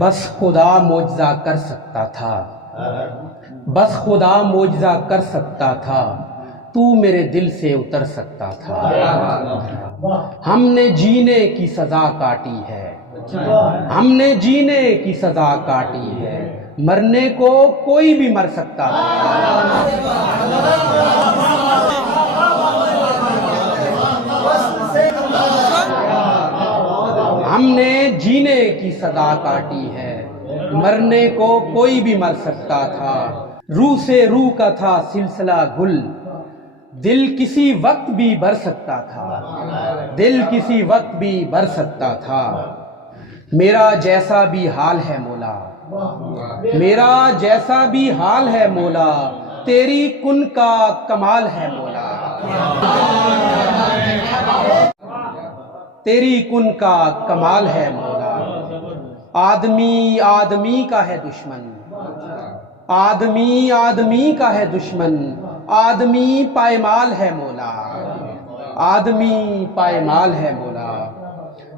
بس خدا معجزہ کر سکتا تھا، بس خدا معجزہ کر سکتا تھا، تو میرے دل سے اتر سکتا تھا۔ ہم نے جینے کی سزا کاٹی ہے، ہم نے جینے کی سزا کاٹی ہے، مرنے کو کوئی بھی مر سکتا تھا۔ ہم نے جینے کی سزا کاٹی ہے، مرنے کو کوئی بھی مر سکتا تھا۔ روح سے روح کا تھا سلسلہ گل، دل کسی وقت بھی بھر سکتا تھا، دل کسی وقت بھی بھر سکتا تھا۔ میرا جیسا بھی حال ہے مولا، میرا جیسا بھی حال ہے مولا، تیری کن کا کمال ہے مولا، تیری کن کا کمال ہے مولا۔ آدمی آدمی کا ہے دشمن، آدمی آدمی کا ہے دشمن، آدمی پائمال ہے مولا، آدمی پائمال ہے مولا۔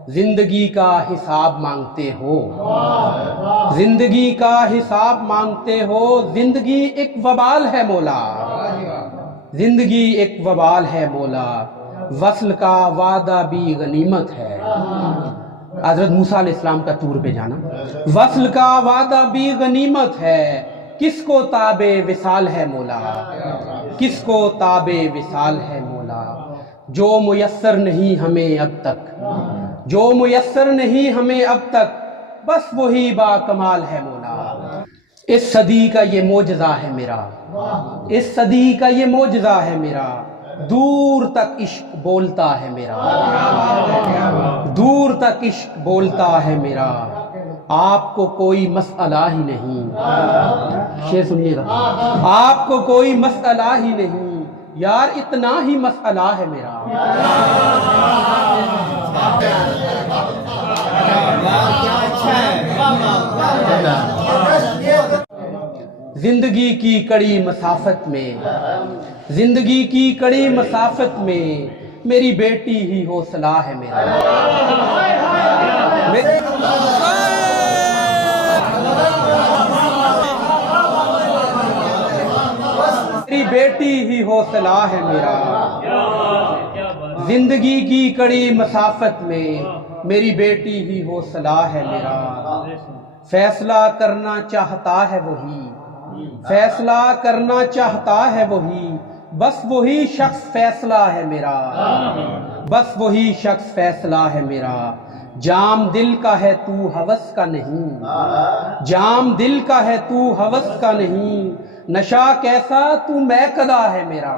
زندگی کا حساب مانگتے ہو، زندگی کا حساب مانگتے ہو، زندگی ایک وبال ہے مولا، زندگی ایک وبال ہے مولا۔ وصل کا وعدہ بھی غنیمت ہے، حضرت موسیٰ علیہ السلام کا طور پہ جانا۔ وصل کا وعدہ بھی غنیمت ہے، کس کو تاب وصال ہے مولا، کس کو تاب وصال ہے مولا۔ جو میسر نہیں ہمیں اب تک، جو میسر نہیں ہمیں اب تک، بس وہی با کمال ہے مولا۔ اس صدی کا یہ معجزہ ہے میرا، اس صدی کا یہ معجزہ ہے میرا، دور تک عشق بولتا ہے میرا، دور تک عشق بولتا ہے میرا۔ آپ کو کوئی مسئلہ ہی نہیں، شعر سنیے گا، آپ کو کوئی مسئلہ ہی نہیں، یار اتنا ہی مسئلہ ہے میرا۔ زندگی کی کڑی مسافت میں، زندگی کی کڑی مسافت میں، میری بیٹی ہی حوصلہ ہے میرا، میری بیٹی ہی حوصلہ ہے میرا۔ زندگی کی کڑی مسافت میں، میری بیٹی ہی حوصلہ ہے میرا۔ فیصلہ کرنا چاہتا ہے وہی، فیصلہ کرنا چاہتا ہے وہی، بس وہی شخص فیصلہ ہے میرا، بس وہی شخص فیصلہ ہے میرا۔ جام دل کا ہے تو ہوس کا نہیں، جام دل کا ہے تو ہوس کا نہیں، نشہ کیسا تو میکدہ ہے میرا،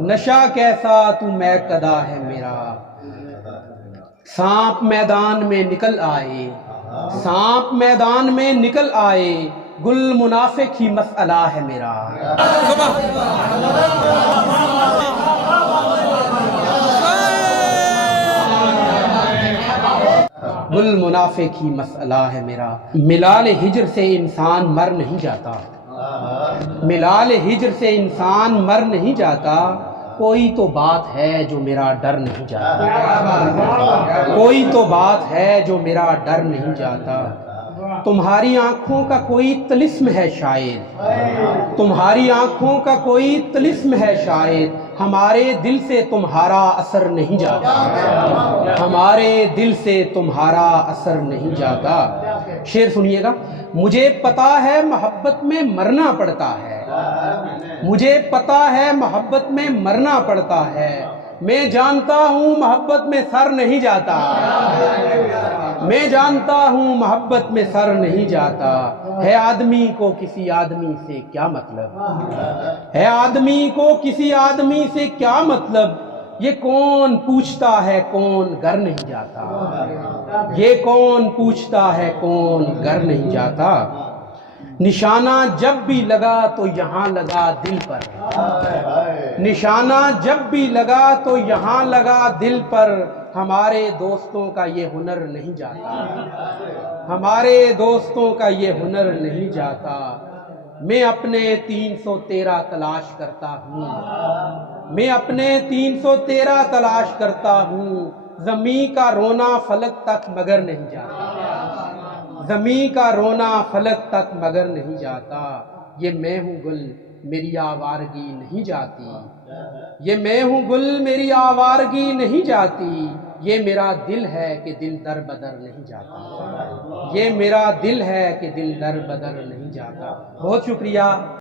نشہ کیسا تو میکدہ ہے میرا۔ سانپ میدان میں نکل آئے، سانپ میدان میں نکل آئے، گل منافق ہی مسئلہ ہے میرا۔ گل منافق ہی مسئلہ ہے میرا۔ ملال ہجر سے انسان مر نہیں جاتا، ملال ہجر سے انسان مر نہیں جاتا، کوئی تو بات ہے جو میرا ڈر نہیں جاتا، کوئی تو بات ہے جو میرا ڈر نہیں جاتا۔ تمہاری آنکھوں کا کوئی طلسم ہے شاید، تمہاری آنکھوں کا کوئی طلسم ہے شاید، ہمارے دل سے تمہارا اثر نہیں جاتا، ہمارے دل سے تمہارا اثر نہیں جاتا۔ شعر سنیے گا۔ مجھے پتا ہے محبت میں مرنا پڑتا ہے، مجھے پتا ہے محبت میں مرنا پڑتا ہے، میں جانتا ہوں محبت میں سر نہیں جاتا، میں جانتا ہوں محبت میں سر نہیں جاتا۔ ہے آدمی کو کسی آدمی سے کیا مطلب، ہے آدمی کو کسی آدمی سے کیا مطلب، یہ کون پوچھتا ہے کون گھر نہیں جاتا، یہ کون پوچھتا ہے کون گھر نہیں جاتا۔ نشانہ جب بھی لگا تو یہاں لگا دل پر، نشانہ جب بھی لگا تو یہاں لگا دل پر، ہمارے دوستوں کا یہ ہنر نہیں جاتا، ہمارے دوستوں کا یہ ہنر نہیں جاتا۔ میں اپنے 313 تلاش کرتا ہوں، میں اپنے 313 تلاش کرتا ہوں، زمین کا رونا فلک تک مگر نہیں جاتا، زمین کا رونا فلک تک مگر نہیں جاتا، یہ میں ہوں گل میری آوارگی نہیں جاتی، یہ میں ہوں گل میری آوارگی نہیں جاتی، یہ میرا دل ہے کہ دل در بدر نہیں جاتا، یہ میرا دل ہے کہ دل در بدر نہیں جاتا۔ بہت شکریہ۔